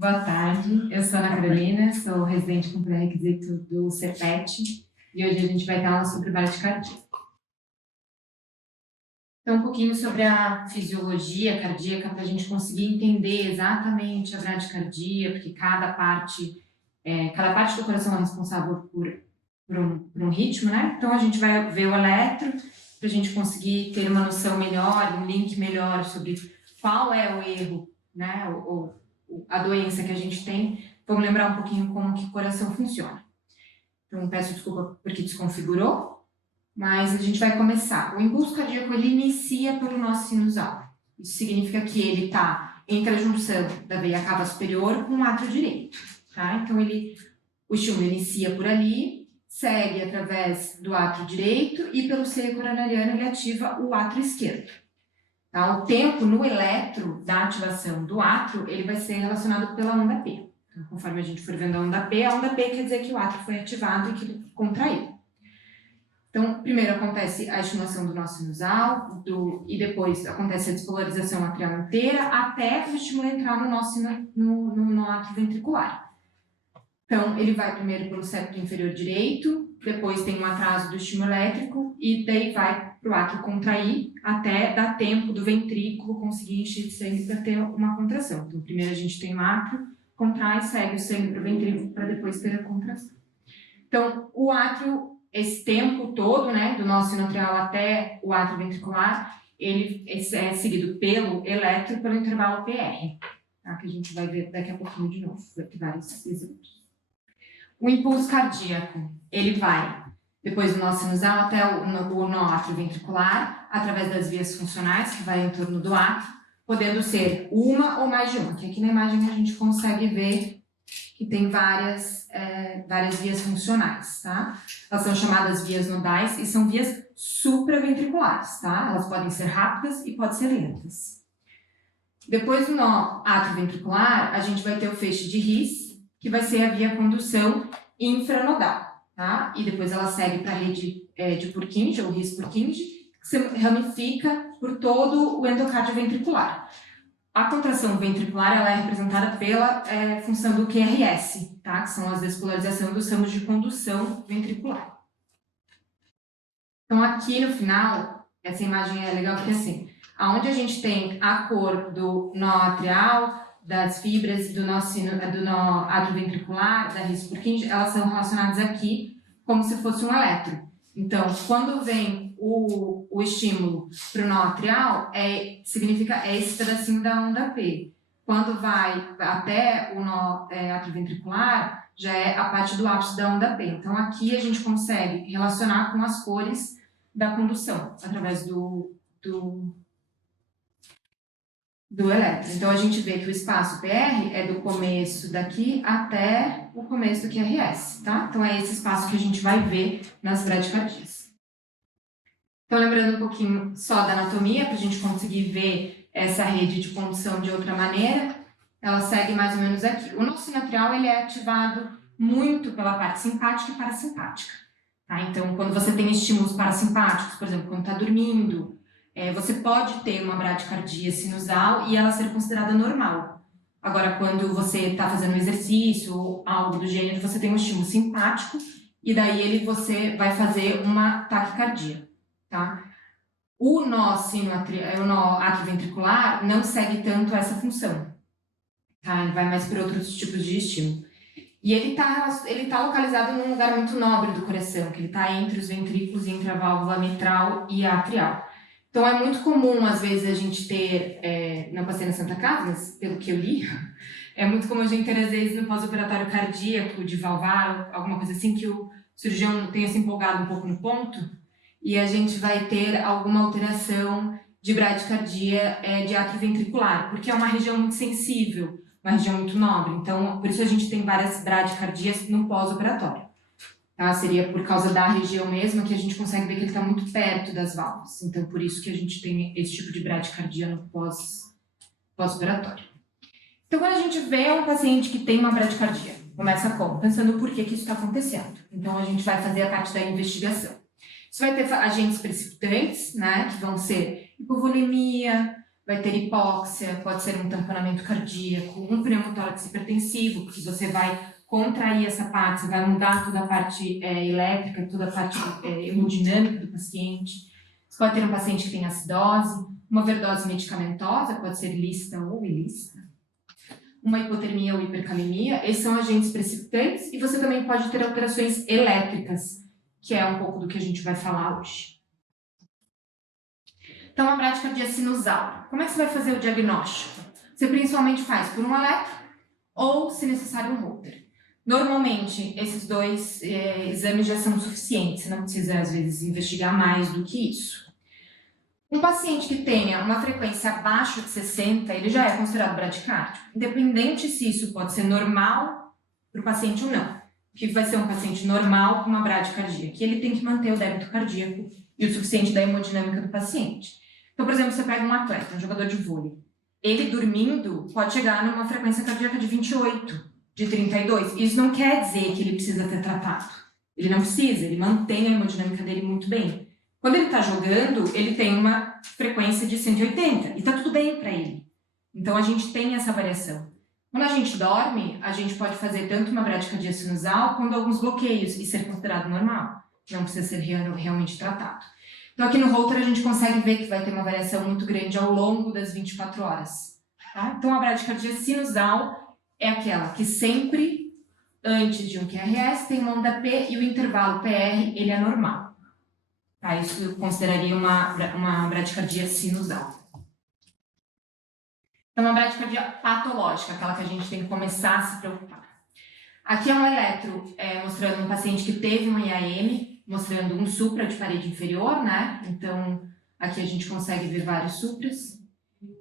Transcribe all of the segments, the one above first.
Boa tarde, eu sou a Ana Carolina, sou residente com pré-requisito do CEPET e hoje a gente vai dar aula sobre bradicardia. Então, um pouquinho sobre a fisiologia cardíaca para a gente conseguir entender exatamente a bradicardia, porque cada parte do coração é responsável por um ritmo, né? Então, a gente vai ver o eletro para a gente conseguir ter uma noção melhor, um link melhor sobre qual é o erro, né? A doença que a gente tem. Vamos lembrar um pouquinho como que o coração funciona. Então, peço desculpa porque desconfigurou, mas a gente vai começar. O impulso cardíaco, ele inicia pelo nosso sinusal. Isso significa que ele está entre a junção da veia cava superior com o átrio direito, tá? Então, o estímulo inicia por ali, segue através do átrio direito e pelo seio coronariano ele ativa o átrio esquerdo. Tá? O tempo no eletro da ativação do átrio, ele vai ser relacionado pela onda P. Então, conforme a gente for vendo a onda P quer dizer que o átrio foi ativado e que ele contraiu. Então, primeiro acontece a estimulação do nosso sinusal, e depois acontece a despolarização atrial inteira, até o estímulo entrar no átrio ventricular. Então, ele vai primeiro pelo septo inferior direito, depois tem um atraso do estímulo elétrico, e daí vai para o átrio contrair, até dar tempo do ventrículo conseguir encher de sangue para ter uma contração. Então, primeiro a gente tem o átrio, contrai, segue o sangue para o ventrículo para depois ter a contração. Então, o átrio, esse tempo todo, né, do nosso sino atrial até o átrio ventricular, ele é seguido pelo eletro, pelo intervalo PR, tá? Que a gente vai ver daqui a pouquinho de novo, aqui vários exemplos. O impulso cardíaco, ele vai depois do nosso sinusal até o nó átrio ventricular, através das vias funcionais, que vai em torno do átrio, podendo ser uma ou mais de uma, que aqui na imagem a gente consegue ver que tem várias vias funcionais, tá? Elas são chamadas vias nodais e são vias supraventriculares, tá? Elas podem ser rápidas e podem ser lentas. Depois do nó átrio ventricular, a gente vai ter o feixe de His, que vai ser a via condução infranodal, tá? E depois ela segue para a rede de Purkinje, ou His-Purkinje, que se ramifica por todo o endocárdio ventricular. A contração ventricular ela é representada pela função do QRS, tá? Que são as despolarizações dos ramos de condução ventricular. Então, aqui no final, essa imagem é legal porque assim, aonde a gente tem a cor do nó atrial, das fibras do nó átrio ventricular, da His-Purkinje, elas são relacionadas aqui como se fosse um eletro. Então, quando vem o estímulo para o nó atrial, significa esse pedacinho da onda P. Quando vai até o nó átrio ventricular, já é a parte do ápice da onda P. Então, aqui a gente consegue relacionar com as cores da condução, através do eletro. Então, a gente vê que o espaço PR é do começo daqui até o começo do QRS, tá? Então, é esse espaço que a gente vai ver nas bradicardias. Então, lembrando um pouquinho só da anatomia, para a gente conseguir ver essa rede de condução de outra maneira, ela segue mais ou menos aqui. O nosso sino atrial, ele é ativado muito pela parte simpática e parasimpática, tá? Então, quando você tem estímulos parasimpáticos, por exemplo, quando está dormindo, você pode ter uma bradicardia sinusal e ela ser considerada normal. Agora, quando você está fazendo um exercício ou algo do gênero, você tem um estímulo simpático e daí você vai fazer uma taquicardia, tá? O nó atrioventricular não segue tanto essa função, tá? Ele vai mais para outros tipos de estímulo. E ele tá localizado num lugar muito nobre do coração, que ele está entre os ventrículos, entre a válvula mitral e a atrial. Então, é muito comum, às vezes, a gente ter, não passei na Santa Casa, mas pelo que eu li, é muito comum a gente ter, às vezes, no pós-operatório cardíaco, de valvar, alguma coisa assim, que o cirurgião tenha se empolgado um pouco no ponto, e a gente vai ter alguma alteração de bradicardia de átrio ventricular, porque é uma região muito sensível, uma região muito nobre. Então, por isso a gente tem várias bradicardias no pós-operatório. Tá? Seria por causa da região mesmo que a gente consegue ver que ele está muito perto das válvulas. Então, por isso que a gente tem esse tipo de bradicardia no pós-operatório. Então, quando a gente vê um paciente que tem uma bradicardia, começa como? Pensando por que isso está acontecendo. Então, a gente vai fazer a parte da investigação. Isso vai ter agentes precipitantes, né, que vão ser hipovolemia, vai ter hipóxia, pode ser um tamponamento cardíaco, um pneumotórax hipertensivo, porque você vai contrair essa parte, você vai mudar toda a parte elétrica, toda a parte hemodinâmica do paciente. Você pode ter um paciente que tem acidose, uma overdose medicamentosa, pode ser lícita ou ilícita, uma hipotermia ou hipercalemia, esses são agentes precipitantes, e você também pode ter alterações elétricas, que é um pouco do que a gente vai falar hoje. Então, a bradicardia sinusal. Como é que você vai fazer o diagnóstico? Você principalmente faz por um eletro ou, se necessário, um Holter. Normalmente, esses dois exames já são suficientes, você não precisa, às vezes, investigar mais do que isso. Um paciente que tenha uma frequência abaixo de 60, ele já é considerado bradicárdio, independente se isso pode ser normal para o paciente ou não. Que vai ser um paciente normal com uma bradicardia, que ele tem que manter o débito cardíaco e o suficiente da hemodinâmica do paciente. Então, por exemplo, você pega um atleta, um jogador de vôlei, ele dormindo pode chegar numa frequência cardíaca de 28, de 32. Isso não quer dizer que ele precisa ter tratado. Ele não precisa, ele mantém a hemodinâmica dele muito bem. Quando ele está jogando, ele tem uma frequência de 180 e está tudo bem para ele. Então, a gente tem essa variação. Quando a gente dorme, a gente pode fazer tanto uma bradicardia sinusal quanto alguns bloqueios e ser considerado normal. Não precisa ser realmente tratado. Então, aqui no Holter, a gente consegue ver que vai ter uma variação muito grande ao longo das 24 horas. Tá? Então, a bradicardia sinusal é aquela que sempre, antes de um QRS, tem uma onda P e o intervalo PR, ele é normal. Tá? Isso eu consideraria uma bradicardia sinusal. Então, uma bradicardia patológica, aquela que a gente tem que começar a se preocupar. Aqui é um eletro mostrando um paciente que teve um IAM, mostrando um supra de parede inferior, né? Então, aqui a gente consegue ver vários supras.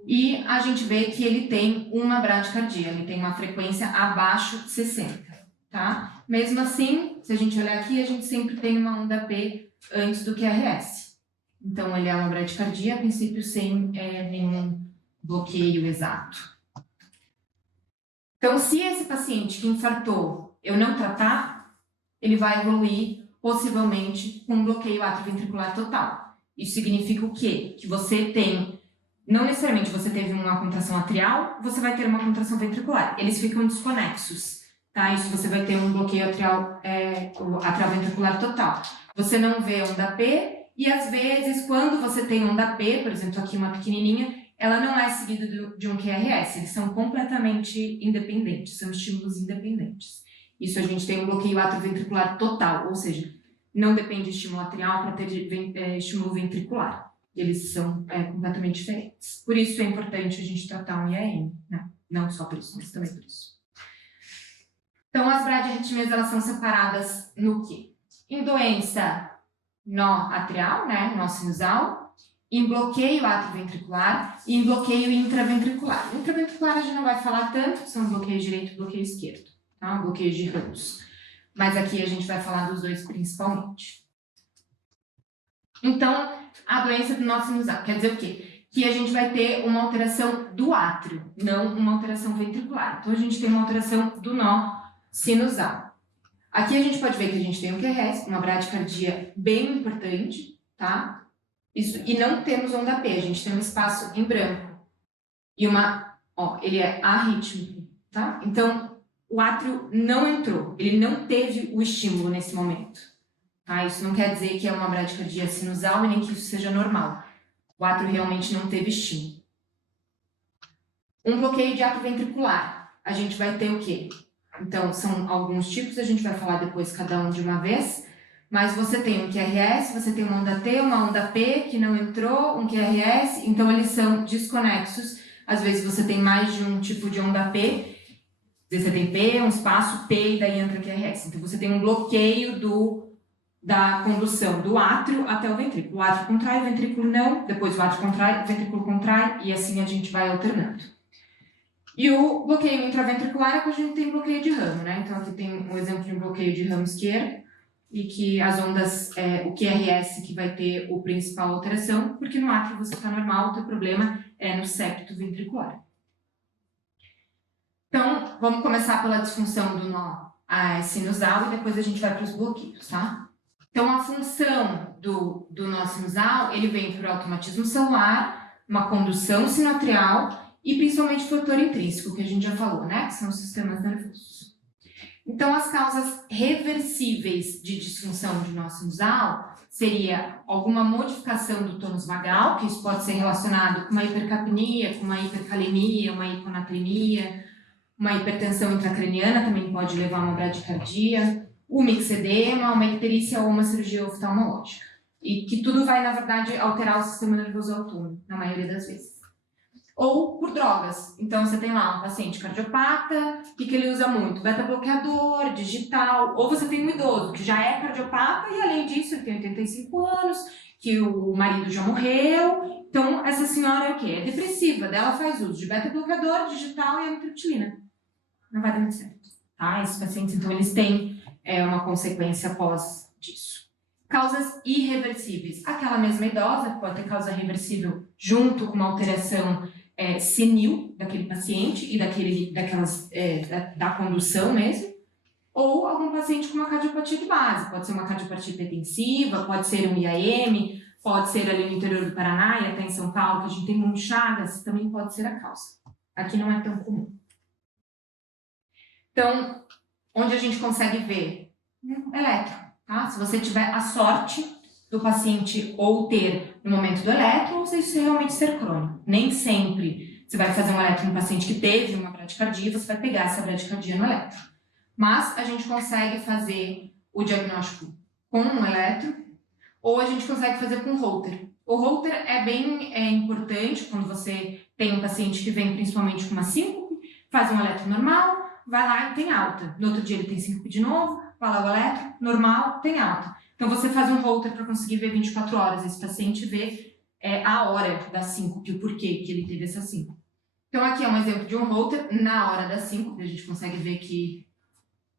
E a gente vê que ele tem uma bradicardia, ele tem uma frequência abaixo de 60, tá? Mesmo assim, se a gente olhar aqui, a gente sempre tem uma onda P antes do QRS. Então, ele é uma bradicardia, a princípio, sem nenhum bloqueio exato. Então, se esse paciente que infartou eu não tratar, ele vai evoluir possivelmente com um bloqueio atrioventricular total. Isso significa o quê? Que você tem, não necessariamente você teve uma contração atrial, você vai ter uma contração ventricular. Eles ficam desconexos, tá? Isso você vai ter um bloqueio atrioventricular total. Você não vê onda P e, às vezes, quando você tem onda P, por exemplo, aqui uma pequenininha, ela não é seguida de um QRS, eles são completamente independentes, são estímulos independentes. Isso a gente tem um bloqueio atrioventricular total, ou seja, não depende de estímulo atrial para ter estímulo ventricular. Eles são completamente diferentes. Por isso é importante a gente tratar um IAM, né? Não só por isso, mas também por isso. Então, as bradiarritmias, elas são separadas no quê? Em doença nó atrial, né? Nó sinusal, em bloqueio atrioventricular e em bloqueio intraventricular. Intraventricular a gente não vai falar tanto, são bloqueio direito e bloqueio esquerdo, tá? Bloqueio de ramos. Mas aqui a gente vai falar dos dois principalmente. Então, a doença do nó sinusal quer dizer o quê? Que a gente vai ter uma alteração do átrio, não uma alteração ventricular. Então, a gente tem uma alteração do nó sinusal. Aqui a gente pode ver que a gente tem um QRS, uma bradicardia bem importante, tá? Isso, e não temos onda P, a gente tem um espaço em branco. E ele é arrítmico, tá? Então, o átrio não entrou, ele não teve o estímulo nesse momento. Tá? Isso não quer dizer que é uma bradicardia sinusal e nem que isso seja normal. O átrio realmente não teve estímulo. Um bloqueio de átrio ventricular. A gente vai ter o quê? Então, são alguns tipos, a gente vai falar depois cada um de uma vez. Mas você tem um QRS, você tem uma onda T, uma onda P que não entrou, um QRS, então eles são desconexos. Às vezes você tem mais de um tipo de onda P, às vezes você tem P, um espaço, P e daí entra QRS. Então você tem um bloqueio da condução do átrio até o ventrículo. O átrio contrai, o ventrículo não, depois o átrio contrai, o ventrículo contrai e assim a gente vai alternando. E o bloqueio intraventricular é que a gente tem bloqueio de ramo, né? Então aqui tem um exemplo de um bloqueio de ramo esquerdo e que as ondas, o QRS que vai ter o principal alteração, porque no átrio você está normal, o teu problema é no septo ventricular. Então, vamos começar pela disfunção do nó sinusal e depois a gente vai para os bloqueios, tá? Então, a função do nó sinusal, ele vem por automatismo celular, uma condução sinoatrial e principalmente fator intrínseco, que a gente já falou, né? Que são os sistemas nervosos. Então, as causas reversíveis de disfunção de nó sinusal seria alguma modificação do tônus vagal, que isso pode ser relacionado com uma hipercapnia, com uma hipercalemia, uma hiponatremia, uma hipertensão intracraniana também pode levar a uma bradicardia, um mixedema, uma icterícia ou uma cirurgia oftalmológica. E que tudo vai, na verdade, alterar o sistema nervoso autônomo, na maioria das vezes. Ou por drogas. Então, você tem lá um paciente cardiopata, que ele usa muito? Beta-bloqueador, digital. Ou você tem um idoso que já é cardiopata e, além disso, ele tem 85 anos, que o marido já morreu. Então, essa senhora é o quê? É depressiva. Dela faz uso de beta-bloqueador, digital e amitriptilina. Não vai dar muito certo. Tá? Esses pacientes, então, eles têm uma consequência após disso. Causas irreversíveis. Aquela mesma idosa, que pode ter causa reversível junto com uma alteração senil daquele paciente e da condução mesmo, ou algum paciente com uma cardiopatia de base, pode ser uma cardiopatia hipertensiva, pode ser um IAM, pode ser ali no interior do Paraná e até em São Paulo, que a gente tem muito Chagas, também pode ser a causa. Aqui não é tão comum. Então, onde a gente consegue ver? Eletro, tá? Se você tiver a sorte do paciente ou ter no momento do eletro, ou se isso realmente ser crônico. Nem sempre você vai fazer um eletro no paciente que teve uma bradicardia, você vai pegar essa bradicardia no eletro. Mas a gente consegue fazer o diagnóstico com um eletro, ou a gente consegue fazer com Holter. O Holter é bem importante quando você tem um paciente que vem principalmente com uma síncope, faz um eletro normal, vai lá e tem alta. No outro dia ele tem síncope de novo, vai lá o eletro, normal, tem alta. Então, você faz um Holter para conseguir ver 24 horas esse paciente, ver a hora da síncope, o porquê que ele teve essa síncope. Então, aqui é um exemplo de um Holter na hora da síncope, a gente consegue ver que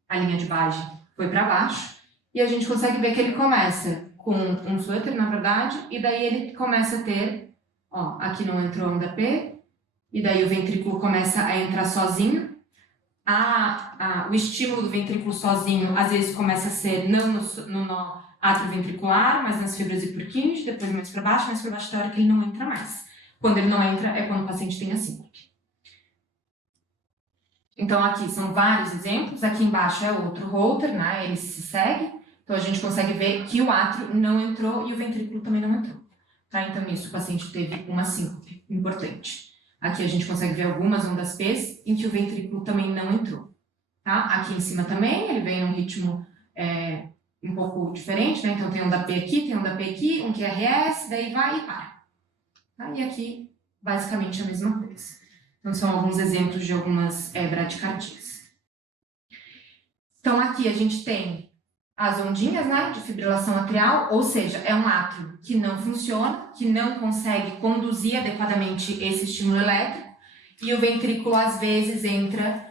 a linha de base foi para baixo, e a gente consegue ver que ele começa com um flutter, na verdade, e daí ele começa a ter, ó, aqui não entrou onda P, e daí o ventrículo começa a entrar sozinho. O estímulo do ventrículo sozinho, às vezes, começa a ser não no nó atrioventricular, mas nas fibras de Purkinje, depois mais para baixo da hora que ele não entra mais. Quando ele não entra, é quando o paciente tem a síncope. Então, aqui são vários exemplos. Aqui embaixo é outro Holter, né? Ele se segue. Então, a gente consegue ver que o átrio não entrou e o ventrículo também não entrou. Tá? Então, nisso, o paciente teve uma síncope importante. Aqui a gente consegue ver algumas ondas P's em que o ventrículo também não entrou. Tá? Aqui em cima também, ele vem num ritmo um pouco diferente, né? Então tem onda P aqui, tem onda P aqui, um QRS, daí vai e para. Tá? E aqui, basicamente, a mesma coisa. Então são alguns exemplos de algumas bradicardias. Então aqui a gente tem as ondinhas, né, de fibrilação atrial, ou seja, é um átrio que não funciona, que não consegue conduzir adequadamente esse estímulo elétrico, e o ventrículo às vezes entra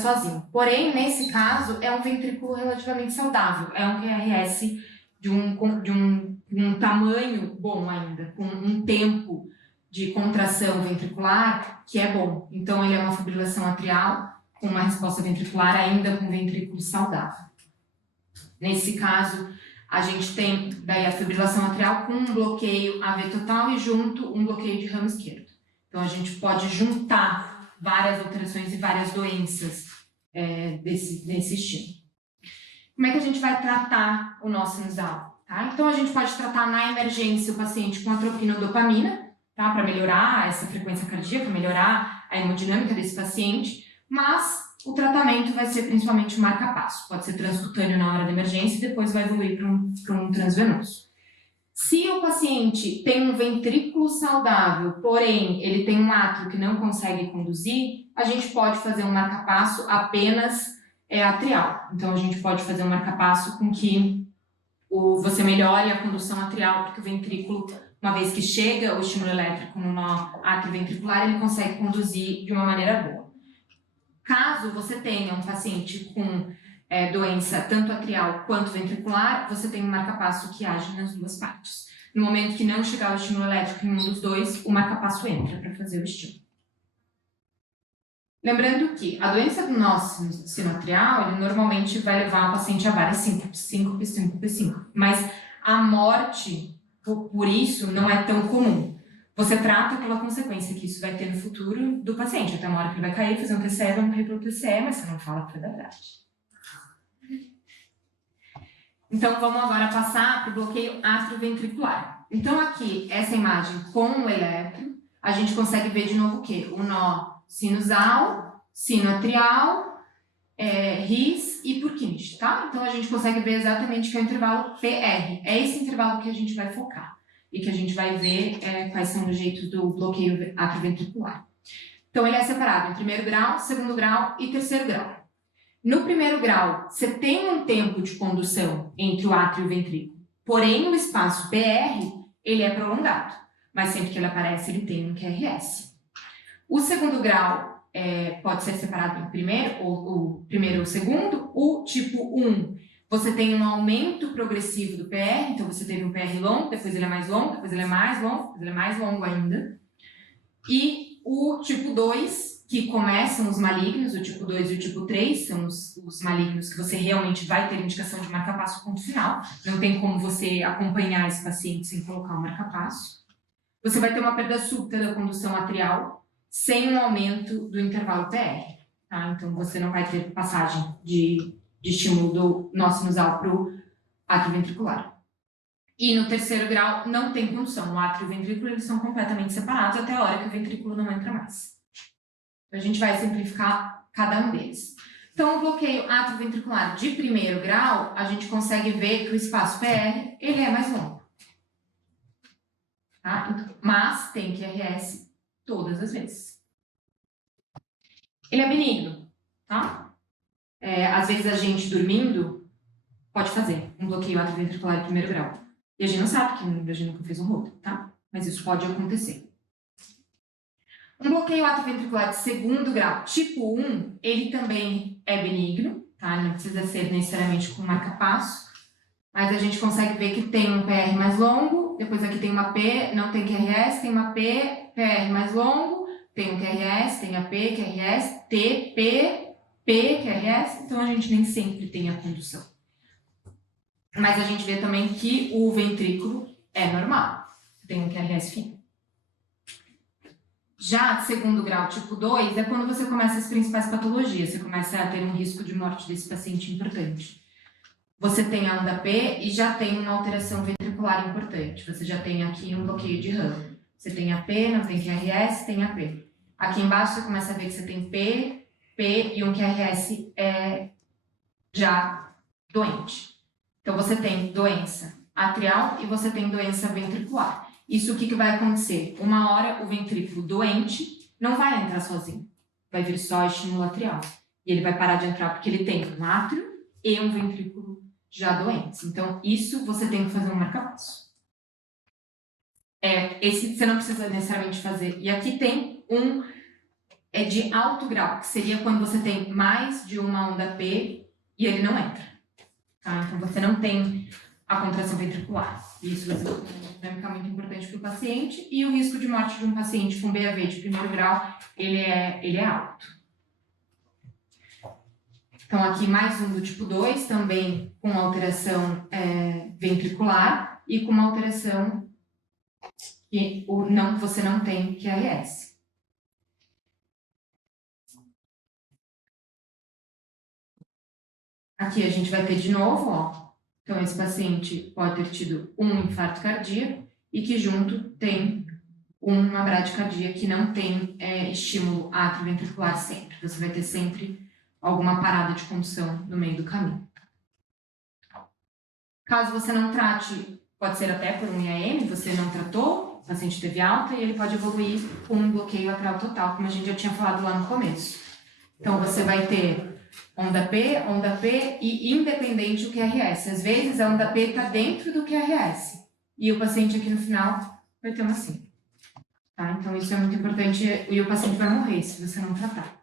sozinho. Porém, nesse caso, é um ventrículo relativamente saudável, é um QRS de um tamanho bom ainda, com um tempo de contração ventricular que é bom. Então, ele é uma fibrilação atrial com uma resposta ventricular ainda com ventrículo saudável. Nesse caso, a gente tem daí a fibrilação atrial com um bloqueio AV total e junto um bloqueio de ramo esquerdo. Então, a gente pode juntar várias alterações e várias doenças desse estímulo. Como é que a gente vai tratar o nó sinusal? Tá? Então, a gente pode tratar na emergência o paciente com atropina-dopamina, tá? Para melhorar essa frequência cardíaca, melhorar a hemodinâmica desse paciente, mas o tratamento vai ser principalmente marca-passo. Pode ser transcutâneo na hora da emergência e depois vai evoluir para um transvenoso. Se o paciente tem um ventrículo saudável, porém ele tem um átrio que não consegue conduzir, a gente pode fazer um marca-passo apenas atrial. Então, a gente pode fazer um marca-passo com que você melhore a condução atrial, porque o ventrículo, uma vez que chega o estímulo elétrico no nó atrioventricular, ele consegue conduzir de uma maneira boa. Caso você tenha um paciente com doença tanto atrial quanto ventricular, você tem um marca-passo que age nas duas partes. No momento que não chegar o estímulo elétrico em um dos dois, o marca-passo entra para fazer o estímulo. Lembrando que a doença do nó sinoatrial, ele normalmente vai levar o paciente a várias síncopes, mas a morte por isso não é tão comum. você trata pela consequência que isso vai ter no futuro do paciente. Até uma hora que ele vai cair, fazer um TCE, vai morrer pelo TCE, mas você não fala que foi da verdade. Então, vamos agora passar para o bloqueio atrioventricular. Então, aqui, essa imagem com o eletro, a gente consegue ver de novo o quê? O nó sinusal, sinoatrial, RIS e Purkinje, tá? Então, a gente consegue ver exatamente que é o intervalo PR. É esse intervalo que a gente vai focar e que a gente vai ver quais são os jeitos do bloqueio atrioventricular. Então, ele é separado em primeiro grau, segundo grau e terceiro grau. No primeiro grau, você tem um tempo de condução entre o átrio e o ventrículo, porém o espaço PR, ele é prolongado, mas sempre que ele aparece, ele tem um QRS. O segundo grau pode ser separado em primeiro, ou primeiro ou segundo. O tipo 1, você tem um aumento progressivo do PR, então você teve um PR longo, depois ele é mais longo, depois ele é mais longo, depois ele é mais longo ainda. E o tipo 2, que começam os malignos, o tipo 2 e o tipo 3, são os malignos que você realmente vai ter indicação de marca-passo ponto final. Não tem como você acompanhar esse paciente sem colocar o marca-passo. Você vai ter uma perda súbita da condução atrial, sem um aumento do intervalo PR. Tá? Então, você não vai ter passagem de estímulo do nó sinusal para o átrio ventricular. E no terceiro grau, não tem condução. O átrio e o ventrículo, eles são completamente separados até a hora que o ventrículo não entra mais. Então, a gente vai simplificar cada um deles. Então, o bloqueio atrioventricular de primeiro grau, a gente consegue ver que o espaço PR, ele é mais longo. Tá? Mas tem QRS todas as vezes. Ele é benigno, tá? Às vezes a gente dormindo pode fazer um bloqueio atrioventricular de primeiro grau. E a gente não sabe, porque a gente nunca fez um Holter, tá? Mas isso pode acontecer. Um bloqueio atrioventricular de segundo grau, tipo 1, ele também é benigno, tá? Não precisa ser necessariamente com marca-passo, mas a gente consegue ver que tem um PR mais longo, depois aqui tem uma P, não tem QRS, tem uma P, PR mais longo, tem um QRS, tem a P, QRS, T, P, QRS, então a gente nem sempre tem a condução. Mas a gente vê também que o ventrículo é normal, tem um QRS fino. Já de segundo grau, tipo 2, é quando você começa as principais patologias, você começa a ter um risco de morte desse paciente importante. Você tem a onda P e já tem uma alteração ventricular importante. Você já tem aqui um bloqueio de RAM. Você tem a P, não tem QRS, tem a P. Aqui embaixo você começa a ver que você tem P e um QRS já doente. Então você tem doença atrial e você tem doença ventricular. Isso o que vai acontecer? Uma hora o ventrículo doente não vai entrar sozinho. Vai vir só estímulo atrial. E ele vai parar de entrar porque ele tem um átrio e um ventrículo já doentes. Então, isso você tem que fazer um marca-passo. Esse você não precisa necessariamente fazer. E aqui tem um de alto grau, que seria quando você tem mais de uma onda P e ele não entra. Tá? Então, você não tem a contração ventricular. Isso é muito importante para o paciente. E o risco de morte de um paciente com BAV de primeiro grau, ele é alto. Então, aqui mais um do tipo 2, também com alteração ventricular e com uma alteração que você não tem QRS. Aqui a gente vai ter de novo, ó. Então, esse paciente pode ter tido um infarto cardíaco e que junto tem uma bradicardia que não tem estímulo atrioventricular sempre. Você vai ter sempre alguma parada de condução no meio do caminho. Caso você não trate, pode ser até por um IAM, você não tratou, o paciente teve alta e ele pode evoluir com um bloqueio atrial total, como a gente já tinha falado lá no começo. Então, você vai ter onda P e independente do QRS. Às vezes, a onda P está dentro do QRS e o paciente aqui no final vai ter uma sim. Tá? Então, isso é muito importante e o paciente vai morrer se você não tratar.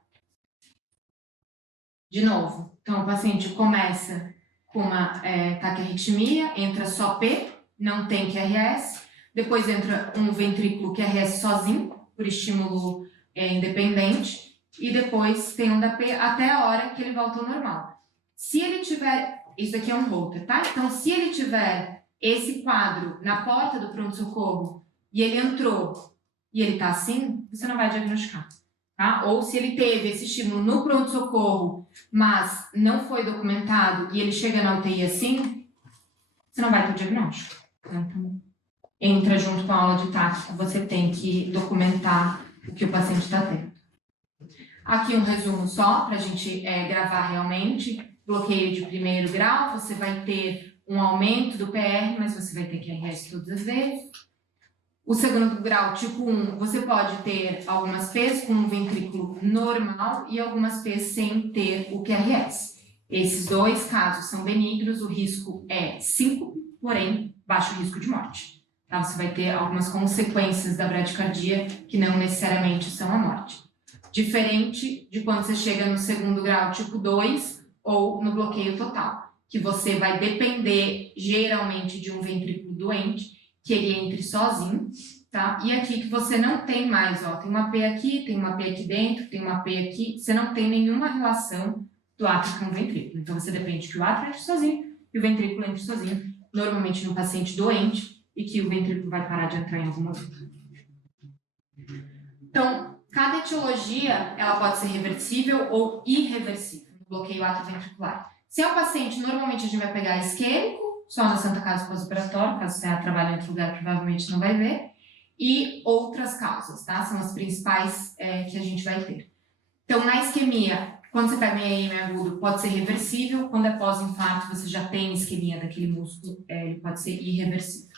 De novo, então o paciente começa com uma taquiarritmia, entra só P, não tem QRS, depois entra um ventrículo QRS sozinho, por estímulo independente, e depois tem onda P até a hora que ele volta ao normal. Se ele tiver, isso aqui é um Holter, tá? Então, se ele tiver esse quadro na porta do pronto-socorro e ele entrou e ele está assim, você não vai diagnosticar. Tá? Ou se ele teve esse estímulo no pronto-socorro, mas não foi documentado e ele chega na UTI assim, você não vai ter diagnóstico. Então, entra junto com a aula de tática, você tem que documentar o que o paciente está tendo. Aqui um resumo só, para a gente gravar realmente. Bloqueio de primeiro grau, você vai ter um aumento do PR, mas você vai ter QRS todas as vezes. O segundo grau, tipo 1, você pode ter algumas P's com um ventrículo normal e algumas P's sem ter o QRS. Esses dois casos são benignos, o risco é 5, porém, baixo risco de morte. Tá? Você vai ter algumas consequências da bradicardia que não necessariamente são a morte. Diferente de quando você chega no segundo grau, tipo 2, ou no bloqueio total, que você vai depender geralmente de um ventrículo doente, que ele entre sozinho, tá? E aqui que você não tem mais, ó, tem uma P aqui, tem uma P aqui dentro, tem uma P aqui, você não tem nenhuma relação do átrio com o ventrículo. Então você depende que o átrio entre sozinho e o ventrículo entre sozinho, normalmente no paciente doente, e que o ventrículo vai parar de entrar em algum momento. Então, cada etiologia, ela pode ser reversível ou irreversível, no bloqueio atrioventricular. Se é um paciente, normalmente a gente vai pegar isquêmico, só na Santa Casa pós-operatório, caso você trabalhe em outro lugar, provavelmente não vai ver, e outras causas, tá? São as principais que a gente vai ter. Então, na isquemia, quando você pega um IEM agudo, pode ser reversível, quando é pós-infarto, você já tem isquemia daquele músculo, ele pode ser irreversível.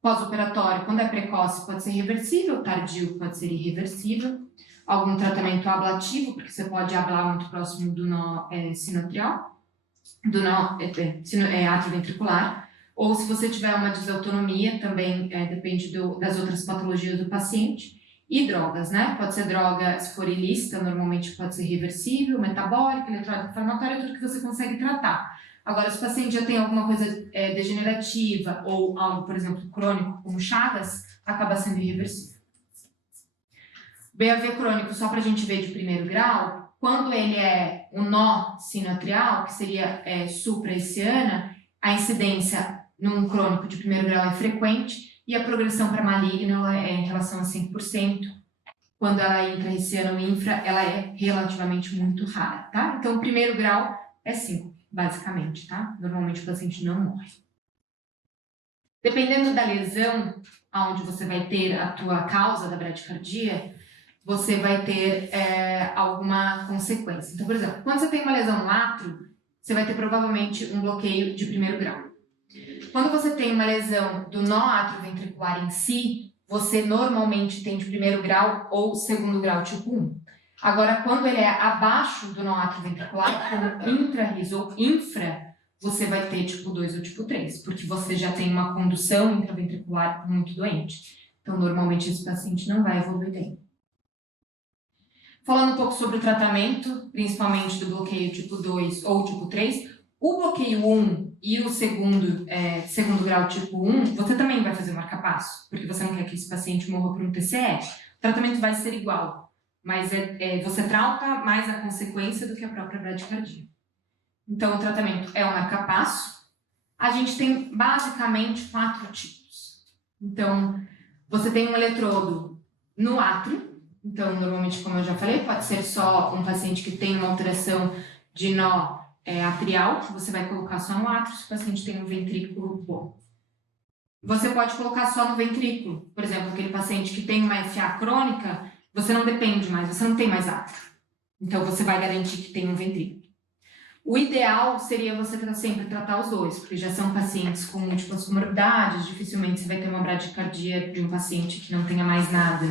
Pós-operatório, quando é precoce, pode ser reversível, tardio pode ser irreversível. Algum tratamento ablativo, porque você pode ablar muito próximo do nó sinoatrial, do nó atrioventricular. Ou se você tiver uma desautonomia, também depende das outras patologias do paciente. E drogas, né? Pode ser droga, se for ilícita, normalmente pode ser reversível, metabólica, eletrólito inflamatória, tudo que você consegue tratar. Agora, se o paciente já tem alguma coisa degenerativa ou algo, por exemplo, crônico, como Chagas, acaba sendo irreversível. BAV crônico, só para a gente ver de primeiro grau, quando ele é um nó sinoatrial, que seria supraiciana, a incidência num crônico de primeiro grau é frequente e a progressão para maligno é em relação a 5%. Quando ela é intraiciana ou infra, ela é relativamente muito rara, tá? Então, o primeiro grau é 5%. Basicamente, tá? Normalmente o paciente não morre. Dependendo da lesão, onde você vai ter a tua causa da bradicardia, você vai ter alguma consequência. Então, por exemplo, quando você tem uma lesão no átrio, você vai ter provavelmente um bloqueio de primeiro grau. Quando você tem uma lesão do nó atrioventricular em si, você normalmente tem de primeiro grau ou segundo grau tipo 1. Agora, quando ele é abaixo do nó atrioventricular, como intra-ris ou infra, você vai ter tipo 2 ou tipo 3, porque você já tem uma condução intraventricular muito doente. Então, normalmente, esse paciente não vai evoluir bem. Falando um pouco sobre o tratamento, principalmente do bloqueio tipo 2 ou tipo 3, o bloqueio 1 e o segundo grau tipo 1, você também vai fazer marca-passo, porque você não quer que esse paciente morra por um TCE. O tratamento vai ser igual. Mas você trata mais a consequência do que a própria bradicardia. Então, o tratamento é o marca-passo. A gente tem basicamente 4 tipos. Então, você tem um eletrodo no átrio. Então, normalmente, como eu já falei, pode ser só um paciente que tem uma alteração de nó atrial, que você vai colocar só no átrio, se o paciente tem um ventrículo bom. Você pode colocar só no ventrículo. Por exemplo, aquele paciente que tem uma FA crônica, você não depende mais, você não tem mais átrio. Então, você vai garantir que tem um ventrículo. O ideal seria você sempre tratar os dois, porque já são pacientes com múltiplas comorbidades, dificilmente você vai ter uma bradicardia de um paciente que não tenha mais nada.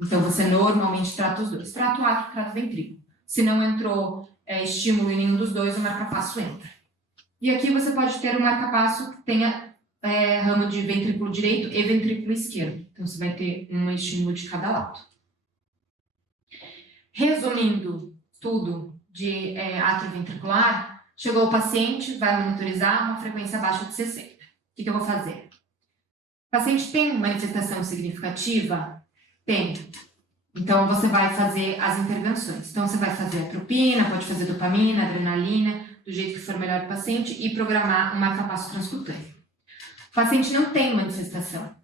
Então, você normalmente trata os dois. Trata o átrio, trata o ventrículo. Se não entrou estímulo em nenhum dos dois, o marca-passo entra. E aqui você pode ter um marca-passo que tenha ramo de ventrículo direito e ventrículo esquerdo. Então, você vai ter um estímulo de cada lado. Resumindo tudo de atrioventricular, chegou o paciente, vai monitorizar uma frequência abaixo de 60. O que eu vou fazer? O paciente tem manifestação significativa? Tem. Então, você vai fazer as intervenções. Então, você vai fazer atropina, pode fazer dopamina, adrenalina, do jeito que for melhor para o paciente e programar um marca-passo transcutâneo. O paciente não tem manifestação,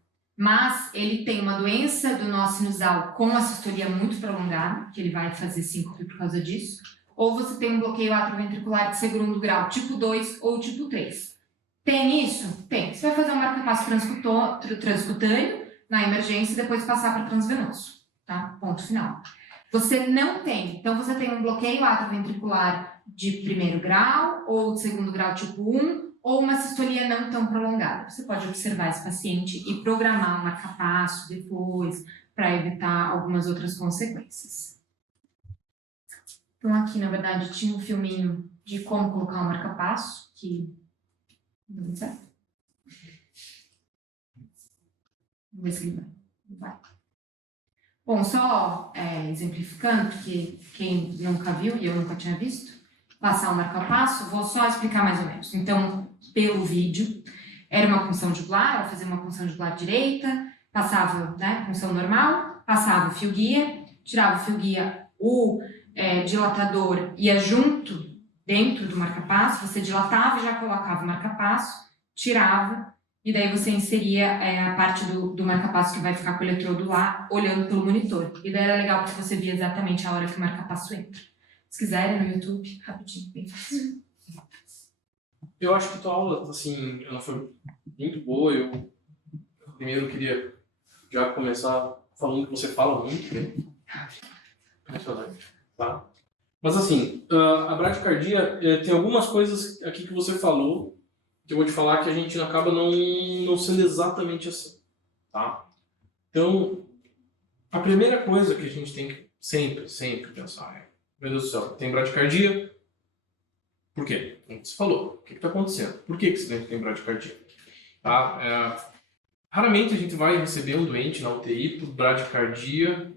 mas ele tem uma doença do nó sinusal com a sistolia muito prolongada, que ele vai fazer síncope por causa disso, ou você tem um bloqueio atrioventricular de segundo grau, tipo 2 ou tipo 3. Tem isso? Tem. Você vai fazer um marca-passo transcutâneo na emergência e depois passar para transvenoso, tá? Ponto final. Você não tem, então você tem um bloqueio atrioventricular de primeiro grau ou de segundo grau tipo 1, ou uma sistolia não tão prolongada. Você pode observar esse paciente e programar um marca-passo depois para evitar algumas outras consequências. Então aqui, na verdade, tinha um filminho de como colocar um marca-passo, que não deu certo. Vamos ver se ele vai. Bom, só exemplificando, porque quem nunca viu e eu nunca tinha visto, passar o marca-passo, vou só explicar mais ou menos. Então, pelo vídeo, era uma punção jugular, ela fazia uma punção jugular direita, passava, né, punção normal, passava o fio-guia, tirava o fio-guia, o dilatador ia junto, dentro do marca-passo, você dilatava e já colocava o marca-passo, tirava, e daí você inseria a parte do marca-passo que vai ficar com o eletrodo lá, olhando pelo monitor. E daí era legal porque você via exatamente a hora que o marca-passo entra. Se quiserem, no YouTube, rapidinho, bem fácil. Eu acho que tua aula, assim, ela foi muito boa. Eu primeiro queria já começar falando que você fala muito bem. Impressionante, tá? Mas assim, a bradicardia, tem algumas coisas aqui que você falou que eu vou te falar que a gente acaba não sendo exatamente assim, tá? Então, a primeira coisa que a gente tem que sempre pensar é, meu Deus do céu, tem bradicardia? Por quê? Como você falou, o que está acontecendo? Por que você tem bradicardia? Tá? Raramente a gente vai receber um doente na UTI por bradicardia,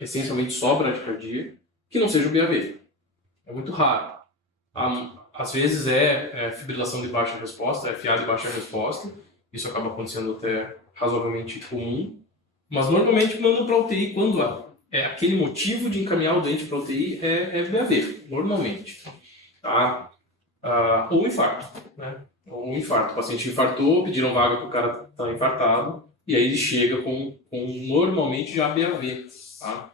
essencialmente só bradicardia, que não seja o BAV. É muito raro. Às vezes fibrilação de baixa resposta, FA de baixa resposta, isso acaba acontecendo até razoavelmente comum, mas normalmente mandam para a UTI quando aquele motivo de encaminhar o doente para a UTI é BAV, normalmente. Tá? Ou um infarto, né? Ou um infarto. O paciente infartou, pediram vaga para o cara estar infartado, e aí ele chega com normalmente já BAV. Tá?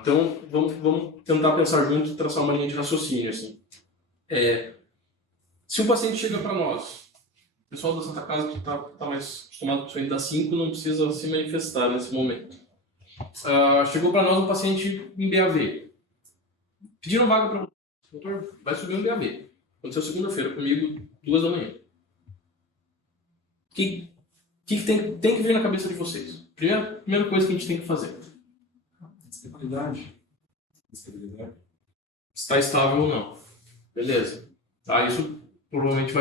Então, vamos tentar pensar junto e traçar uma linha de raciocínio. Assim. Se o paciente chega para nós, o pessoal da Santa Casa que está mais acostumado com o doente da 5 não precisa se manifestar nesse momento. Chegou para nós um paciente em BAV. Pediram vaga para doutor, vai subir um BAV. Aconteceu segunda-feira comigo, 2 da manhã. O que tem que vir na cabeça de vocês? Primeira coisa que a gente tem que fazer. Estabilidade. Está estável ou não. Beleza. Tá, isso provavelmente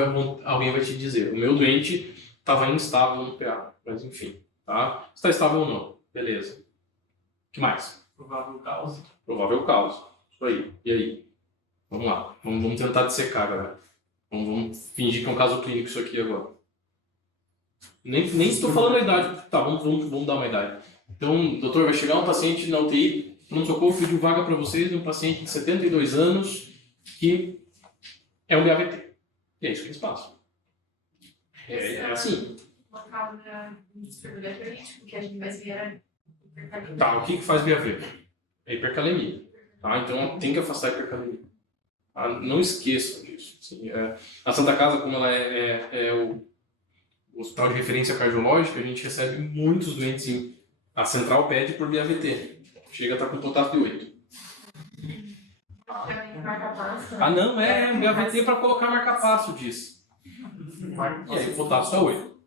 alguém vai te dizer. O meu doente estava instável no PA, mas enfim. Tá? Está estável ou não. Beleza. O que mais? Provável causa. Provável causa. Isso aí. E aí? Vamos lá. Vamos tentar dissecar, galera. Vamos fingir que é um caso clínico isso aqui agora. Nem estou falando a idade. Tá, vamos dar uma idade. Então, doutor, vai chegar um paciente na UTI, pronto-socorro pediu vaga para vocês, um paciente de 72 anos que é um BAVT. E é isso que eles passam. É assim. Uma causa de distúrbio eletrolítico que a gente vai ver era hipercalemia. Tá, o que faz BAV? É hipercalemia. Tá? Então, tem que afastar a hipercalemia. Tá? Não esqueçam disso. Assim, a Santa Casa, como ela é o hospital de referência cardiológica, a gente recebe muitos doentes. A central pede por BAVT. Chega a estar com potássio de 8. Não, é um BAVT para colocar marca-passo disso. E aí o potássio está 8.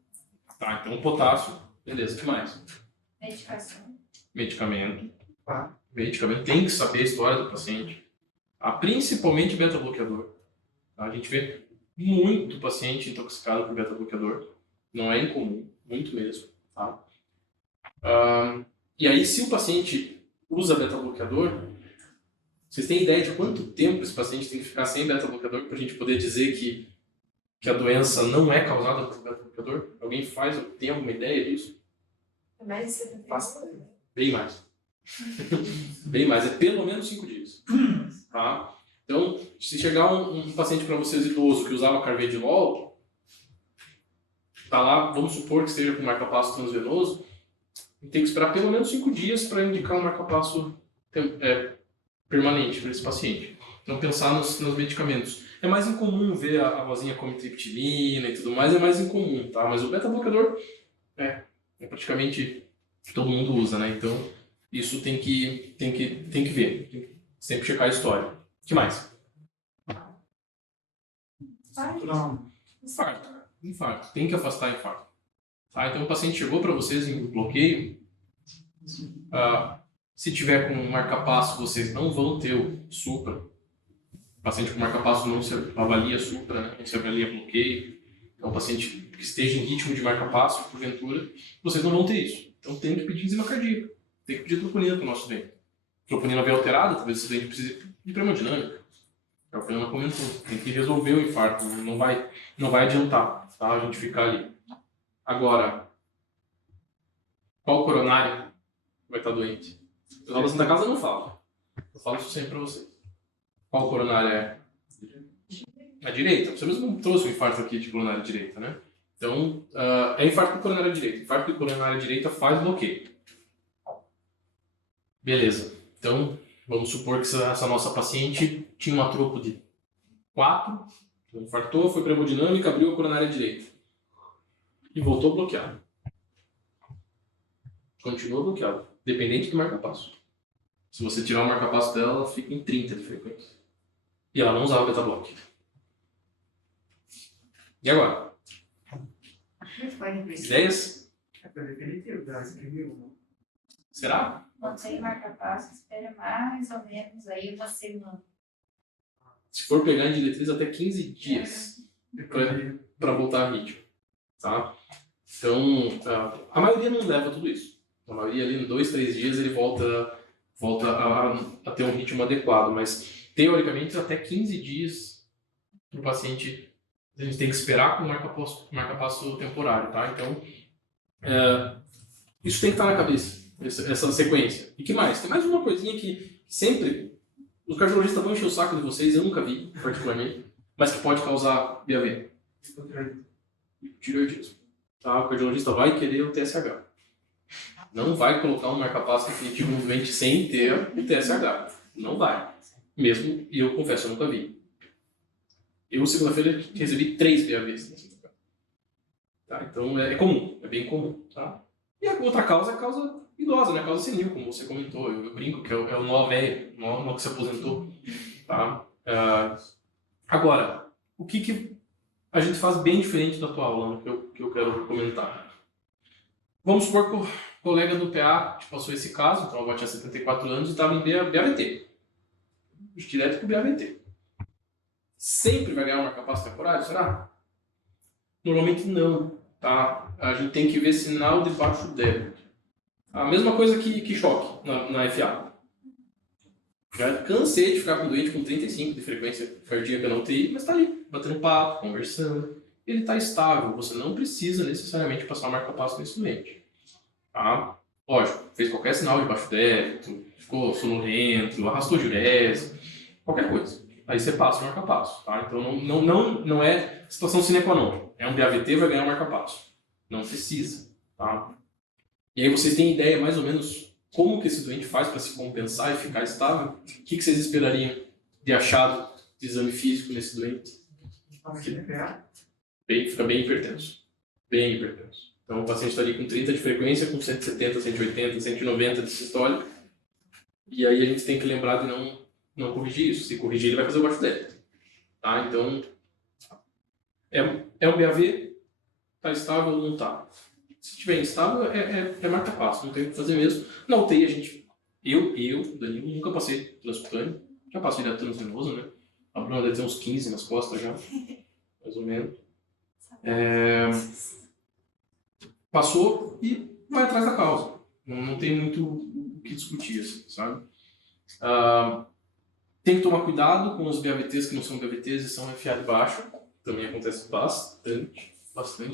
Tá, então o potássio, beleza, o que mais? Medicação. Medicamento. Medicamento, tem que saber a história do paciente. Principalmente beta-bloqueador. Tá? A gente vê muito paciente intoxicado por beta-bloqueador. Não é incomum, muito mesmo. Tá? E aí, se o paciente usa beta-bloqueador, vocês têm ideia de quanto tempo esse paciente tem que ficar sem beta-bloqueador para a gente poder dizer que a doença não é causada por beta-bloqueador? Alguém tem alguma ideia disso? Mais de 70 anos. Bem mais. Bem mais, é pelo menos 5 dias. Tá? Então, se chegar um paciente para vocês idoso que usava carvedilol, tá lá, vamos supor que esteja com marca-passo transvenoso, tem que esperar pelo menos 5 dias para indicar um marca-passo permanente para esse paciente. Então, pensar nos medicamentos. É mais incomum ver a vozinha come triptilina e tudo mais, é mais incomum, tá? Mas o beta-bloqueador é praticamente todo mundo usa, né? Então, isso tem que ver. Tem que sempre checar a história. O que mais? Não. Infarto. Tem que afastar infarto. Tá? Então, o paciente chegou para vocês em bloqueio. Se tiver com marca-passo, vocês não vão ter o supra. O paciente com marca-passo não se avalia supra, né? Não se avalia bloqueio. Então, o paciente que esteja em ritmo de marca-passo, porventura, vocês não vão ter isso. Então, tem que pedir enzima cardíaca. Tem que pedir troponina para o nosso doente. Troponina bem alterada, talvez esse doente precise de hemodinâmica. É o que a Fernanda comentou. Tem que resolver o infarto. Não vai adiantar, tá? A gente ficar ali. Agora, qual coronário vai estar doente? Os alunos da casa não falam. Eu falo isso sempre para vocês. Qual coronária é? A direita. Você mesmo trouxe um infarto aqui de coronária direita, né? Então, é infarto de coronária direita. Infarto de coronária direita faz bloqueio. Beleza. Então, vamos supor que essa nossa paciente tinha uma tropo de 4, infartou, foi para a hemodinâmica, abriu a coronária direita. E voltou bloqueado. Continua bloqueado, dependente do marca-passo. Se você tirar o marca-passo dela, ela fica em 30 de frequência. E ela não usava beta-block. E agora? Ideias? É para definitivo, dá escreveu. Será? Mantém marca-passo, espera mais ou menos aí uma semana. Se for pegar em diretriz, até 15 dias para voltar a ritmo. Tá? Então, a maioria não leva tudo isso. A maioria ali, em 2, 3 dias, ele volta a ter um ritmo adequado. Mas, teoricamente, até 15 dias para o paciente, a gente tem que esperar com o marca-passo temporário. Tá? Então, isso tem que estar na cabeça, essa sequência. E que mais? Tem mais uma coisinha que sempre os cardiologistas vão encher o saco de vocês, eu nunca vi, particularmente, mas que pode causar BAV. Tireoidismo. Tá? O cardiologista vai querer o TSH. Não vai colocar um marca-passo definitivo no doente sem ter o TSH. Não vai. Mesmo, e eu confesso, eu nunca vi. Eu, segunda-feira, recebi 3 BAVs. Tá? Então, é comum, é bem comum. Tá? E a outra causa é a causa idosa, né? A causa senil, como você comentou. Eu brinco que é o nó velho, o nó que se aposentou. Tá? Agora, o que a gente faz bem diferente da tua aula, né, que eu quero comentar? Vamos supor que o colega do PA te passou esse caso, então a avó tinha 74 anos e estava em BAVT. Direto para o BAVT. Sempre vai ganhar uma capacidade temporária, será? Normalmente não. Tá? A gente tem que ver sinal de baixo débito. A mesma coisa que choque na FA. Já cansei de ficar com o doente com 35 de frequência cardíaca na UTI, mas está ali, batendo papo, conversando. Ele está estável, você não precisa necessariamente passar marca-passo nesse doente. Tá? Lógico, fez qualquer sinal de baixo débito, ficou sonolento, arrastou diurese, qualquer coisa. Aí você passa o marca-passo. Tá? Então não é situação sine qua non. É um BAVT, vai ganhar um marca-passo. Não precisa. Tá? E aí vocês têm ideia mais ou menos como que esse doente faz para se compensar e ficar estável? O que vocês esperariam de achado de exame físico nesse doente? Fica bem hipertenso. Bem hipertenso. Então o paciente está ali com 30 de frequência, com 170, 180, 190 de sistólico. E aí a gente tem que lembrar de não corrigir isso. Se corrigir, ele vai fazer o baixo débito. Tá? Então, é um BAV, está estável ou não está? Se estiver instável, é marca-passo, não tem o que fazer mesmo. Na UTI, eu, Danilo, nunca passei transcutâneo. Já passei direto transvenoso, né? A Bruna deve ter uns 15 nas costas já, mais ou menos. Passou e vai atrás da causa. Não tem muito o que discutir, assim, sabe? Tem que tomar cuidado com os BAVTs que não são BAVTs e são FA de baixo. Também acontece bastante.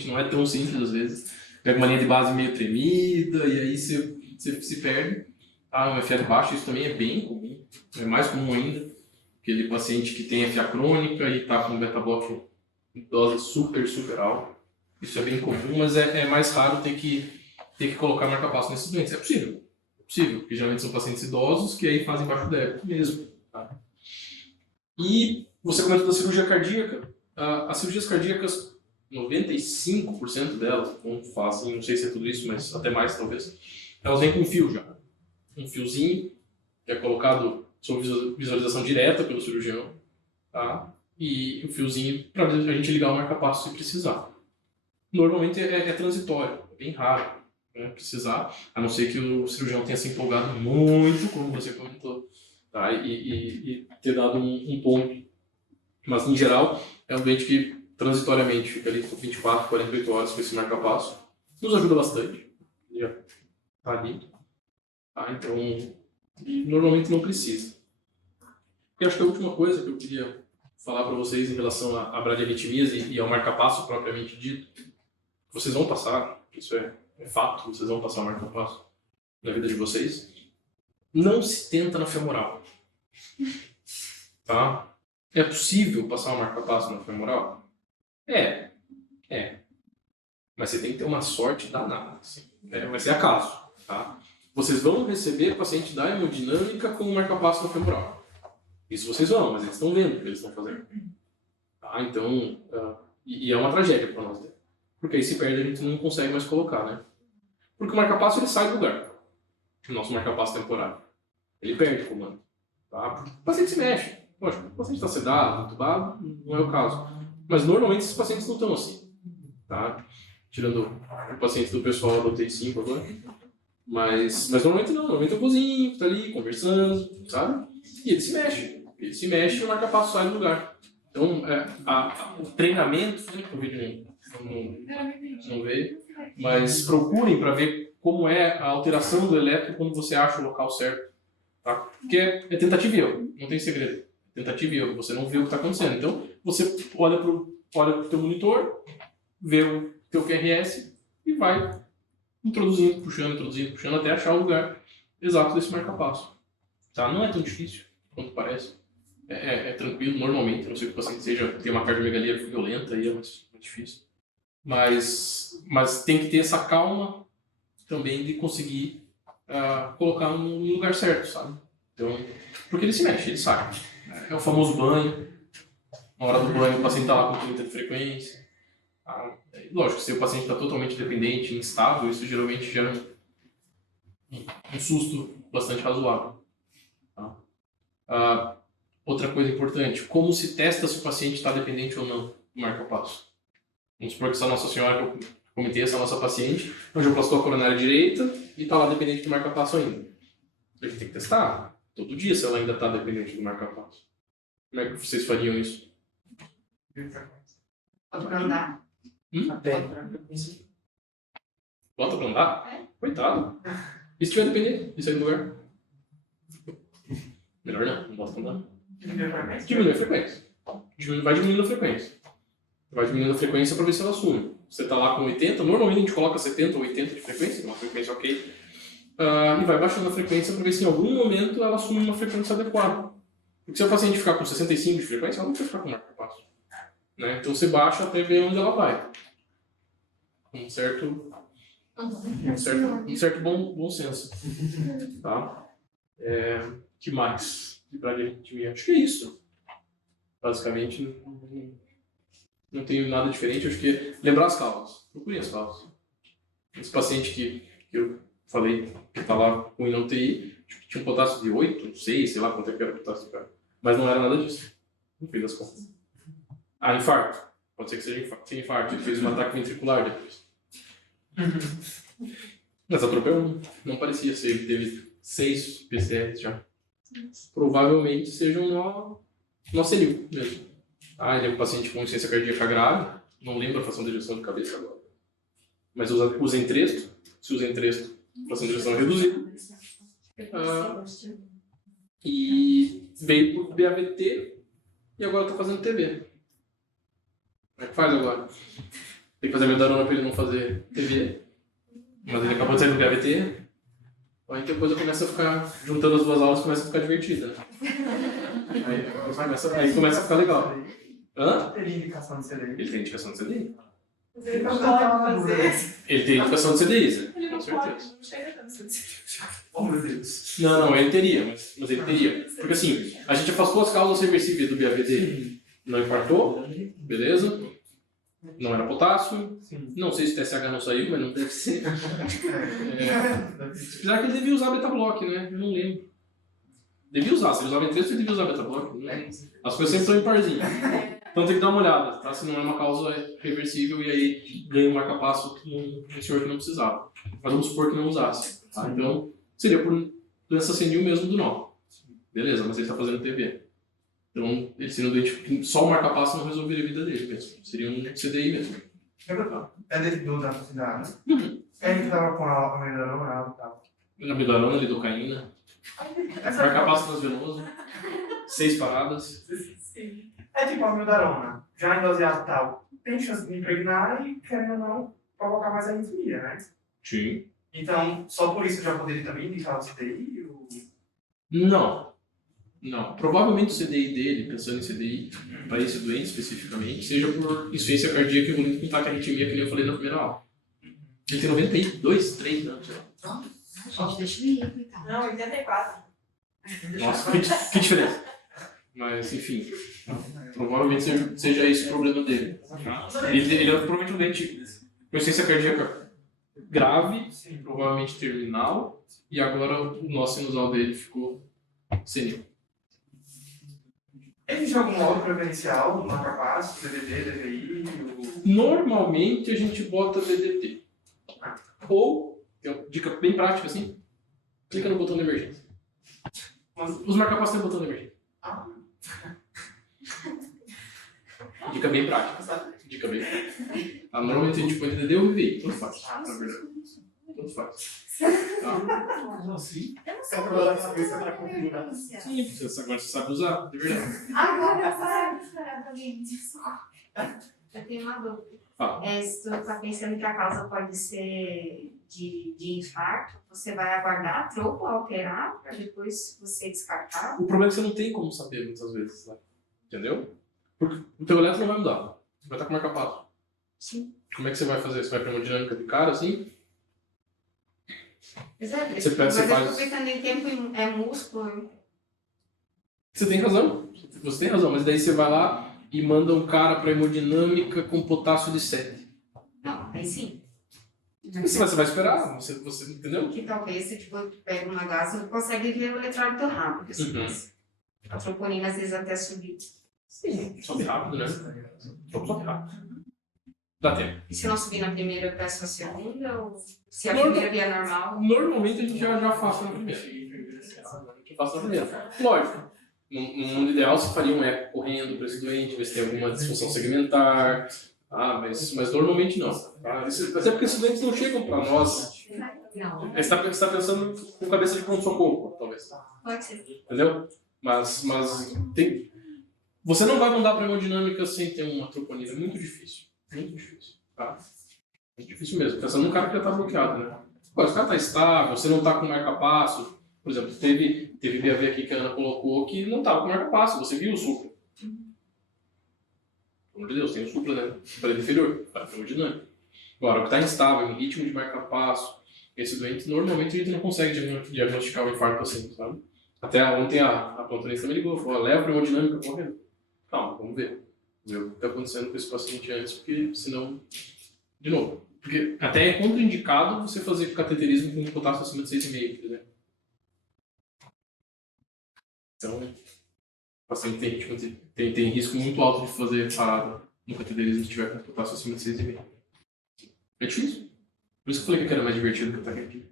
Não é tão simples às vezes. Pega uma linha de base meio tremida e aí você se perde. Um FA de baixo, isso também é bem comum. É mais comum ainda. Aquele paciente que tem FA crônica e está com beta-block em dose super, super alta. Isso é bem comum, mas é mais raro ter que colocar marca-passo nesses doentes. É possível. É possível, porque geralmente são pacientes idosos que aí fazem baixo débito mesmo. Tá? E você comentou da cirurgia cardíaca. As cirurgias cardíacas, 95% delas, não fazem, não sei se é tudo isso, mas até mais talvez, elas vêm com um fio já. Um fiozinho que é colocado sob visualização direta pelo cirurgião, tá? E o fiozinho para a gente ligar o marca-passo se precisar. Normalmente é transitório, é bem raro, né, precisar, a não ser que o cirurgião tenha se empolgado muito, como você comentou, tá? E ter dado um ponto. Mas, em geral, é um doente que transitoriamente fica ali por 24, 48 horas com esse marca-passo. Nos ajuda bastante, já está ali. Tá? Então, normalmente não precisa. E acho que a última coisa que eu queria falar para vocês em relação a bradiarritmias e ao marca-passo propriamente dito, vocês vão passar, isso é fato, vocês vão passar o marca-passo na vida de vocês. Não se tenta na femoral. Tá? É possível passar o marca-passo na femoral? É. Mas você tem que ter uma sorte danada. Assim. Vai ser acaso. Tá? Vocês vão receber paciente da hemodinâmica com o marca-passo na femoral. Isso vocês vão, mas eles estão vendo o que eles estão fazendo. Tá? Então, e é uma tragédia para nós. Né? Porque aí se perde, a gente não consegue mais colocar, né? Porque o marca-passo ele sai do lugar. O nosso marca-passo temporário. Ele perde o comando. Tá? O paciente se mexe. Lógico, o paciente está sedado, entubado, não é o caso. Mas normalmente esses pacientes não estão assim. Tá? Tirando o paciente do pessoal da UTI 5 agora. Mas normalmente não. Normalmente é o cozinho, está ali conversando, sabe? E ele se mexe. Ele se mexe e o marca-passo sai do lugar. Então, o treinamento, né, que o vídeo não veio, mas procurem para ver como é a alteração do eletro quando você acha o local certo. Tá? Porque é tentativa e erro, não tem segredo. Tentativa e erro, você não vê o que está acontecendo. Então, você olha para o teu monitor, vê o teu QRS e vai introduzindo, puxando, até achar o lugar exato desse marca-passo. Tá? Não é tão difícil quanto parece. É tranquilo, normalmente, a não ser que o paciente tenha uma cardiomegalia violenta, aí é mais difícil. Mas tem que ter essa calma também de conseguir colocar no lugar certo, sabe? Então, porque ele se mexe, ele sai. É o famoso banho. Na hora do banho, o paciente está lá com 30 de frequência. Lógico, se o paciente está totalmente dependente, instável, isso geralmente gera um susto bastante razoável. Tá? Outra coisa importante, como se testa se o paciente está dependente ou não do marca-passo? Vamos supor que essa Nossa Senhora, que eu comentei, essa nossa paciente, angioplastou a coronária direita e está lá dependente do marca-passo ainda. A gente tem que testar todo dia se ela ainda está dependente do marca-passo. Como é que vocês fariam isso? Pode andar. Bota pra andar? Coitado. E se tiver dependente? Isso aí do lugar? Melhor não bota pra andar. Diminui a frequência. Vai diminuindo a frequência. Vai diminuindo a frequência para ver se ela assume. Você está lá com 80, normalmente a gente coloca 70 ou 80 de frequência, uma frequência ok. E vai baixando a frequência para ver se em algum momento ela assume uma frequência adequada. Porque se o paciente ficar com 65 de frequência, ela não vai ficar com marca-passo. Né? Então você baixa até ver onde ela vai. Um certo bom senso. Tá? Que mais? De bradiarritmia? Acho que é isso. Basicamente, não tem nada diferente. Acho que lembrar as causas. Procurem as causas. Esse paciente que eu falei, que está lá com na UTI, tinha um potássio de 8, 6, sei lá quanto é que era o potássio do cara. Mas não era nada disso. No fim das contas. Infarto. Pode ser que seja infarto. Ele fez um ataque ventricular depois. Mas atropelou. Não parecia ser. Ele teve 6 PCRs já. Provavelmente seja um nó senil mesmo. Ele é um paciente com insuficiência cardíaca grave. Não lembro a fração de ejeção de cabeça agora. Mas usa Entresto. Se usa Entresto, a fração de ejeção é reduzida. E veio por BAVT e agora está fazendo TB. Como é que faz agora? Tem que fazer medarona para ele não fazer TB. Mas ele acabou de sair do BAVT. Aí depois eu começo a ficar juntando as duas aulas, começa a ficar divertida. Aí começa a ficar legal. Ele tem indicação de CDI? Ele tem indicação de CDI. Mas ele não pode fazer. Ele tem indicação de CDI, né? Ele Com não certeza. pode, não chega tanto. Oh, meu Deus. Não, ele teria, mas ele teria. Porque assim, a gente afastou as causas reversíveis do BAV dele. Não infartou, beleza? Não era potássio. Sim. Não sei se TSH não saiu, mas não deve ser. É. Apesar que ele devia usar beta-block, né? Eu não lembro. Devia usar, se ele usava entrevista, ele devia usar beta-block. Né? As coisas sempre estão em parzinho. Então tem que dar uma olhada, tá? Se não é uma causa reversível e aí ganha um marca-passo no senhor que não precisava. Mas vamos supor que não usasse. Tá? Então seria por doença senil mesmo do nó. Beleza, mas ele está fazendo TV. Então, ele sendo doente, só o marca-passo não resolveria a vida dele mesmo. Seria um CDI mesmo. É dele do da cidade. Uhum. É que tava com a melhorona e tal. Amidarona, lidocaína, marca-passo transvenoso, 6 paradas. Sim. É tipo a mildarona, já em doseado e tal, tem chance de impregnar e, querendo ou não, provocar mais arritmia, né? Sim. Então, só por isso eu já poderia também indicar o CDI? Ou... Não. Não. Provavelmente o CDI dele, pensando em CDI, para esse doente especificamente, seja por insuficiência cardíaca evoluindo com taquiarritmia, que nem eu falei na primeira aula. Ele tem 92, 3 anos, sei lá. Gente, deixa ele ir, coitado. Não, 84. Nossa, que diferença. Mas, enfim, provavelmente seja esse o problema dele. Tá? Ele é provavelmente um doente com insuficiência cardíaca grave, provavelmente terminal, e agora o nó sinusal dele ficou senil. Existe algum modo preferencial, marca-passo, CDD, DVI? Normalmente a gente bota VDT. Ou, tem uma dica bem prática assim, clica no botão de emergência. Os marca-passos têm botão de emergência. Ah. Dica bem prática. Dica bem prática. Tá? Normalmente a gente põe DDD ou VVI, tanto faz, na verdade. Tanto faz. Tá? Sim. Eu não Só pra dar cabeça pra configurar. Sim, agora você sabe usar, de verdade. Agora sabe, esperar alguém. Desculpa. Eu tenho uma dúvida. Fala. Se tu está pensando que a causa pode ser de infarto, você vai aguardar a tropa alterar para depois você descartar? O problema é que você não tem como saber muitas vezes, né? Entendeu? Porque o teu eletro não vai mudar. Você vai estar com marca-passo. Sim. Como é que você vai fazer? Você vai para uma dinâmica de cara assim? Exato. Você Mas eu faz- estou pensando em tempo é músculo. Você tem razão. Você tem razão, mas daí você vai lá e manda um cara para hemodinâmica com potássio de 7. Não, aí sim. Você vai esperar, você entendeu? Que talvez se tipo, tu pega uma gás, não consegue ver o eletrólito rápido. Assim, Uhum. mas a troponina às vezes até subir. Sim, sobe rápido, né? Sobe rápido. Dá tempo. E se não subir na primeira, eu peço a segunda? Ou se a Normal- primeira vier normal? Normalmente a gente já faz na primeira. A gente faz na primeira. Lógico. No mundo ideal, você faria um eco correndo para esse doente, ver se tem alguma disfunção segmentar. Mas normalmente não. Tá? Até porque esses doentes não chegam para nós. Não. Você está pensando com cabeça de pronto-socorro, talvez. Pode ser. Entendeu? Mas tem... Você não vai mandar para hemodinâmica sem ter uma troponina. É muito difícil. Muito difícil. Tá? Muito difícil mesmo. Pensando num cara que já está bloqueado, né? Pô, esse cara está estável, você não está com marca-passo. Por exemplo, teve BAV aqui que a Ana colocou que não estava com marca-passo. Você viu o supra. Pelo amor de Deus, tem o supra, né? Parede inferior. Para hemodinâmica. Agora, o que está instável, em ritmo de marca-passo, esse doente, normalmente a gente não consegue diagnosticar o infarto assim, sabe? Até ontem a plantonista me ligou, falou, leva para hemodinâmica correndo. Calma, vamos ver. Ver o que está acontecendo com esse paciente antes, porque senão, de novo, porque até é contraindicado você fazer cateterismo com potássio acima de 6,5, por exemplo. Então, o paciente tem risco muito alto de fazer parada no cateterismo se tiver com potássio acima de 6,5. É difícil. Por isso que eu falei que era mais divertido que eu estar aqui.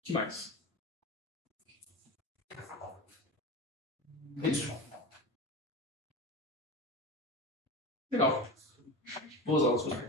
O que mais? É isso. Legal. Boas aulas, pessoal.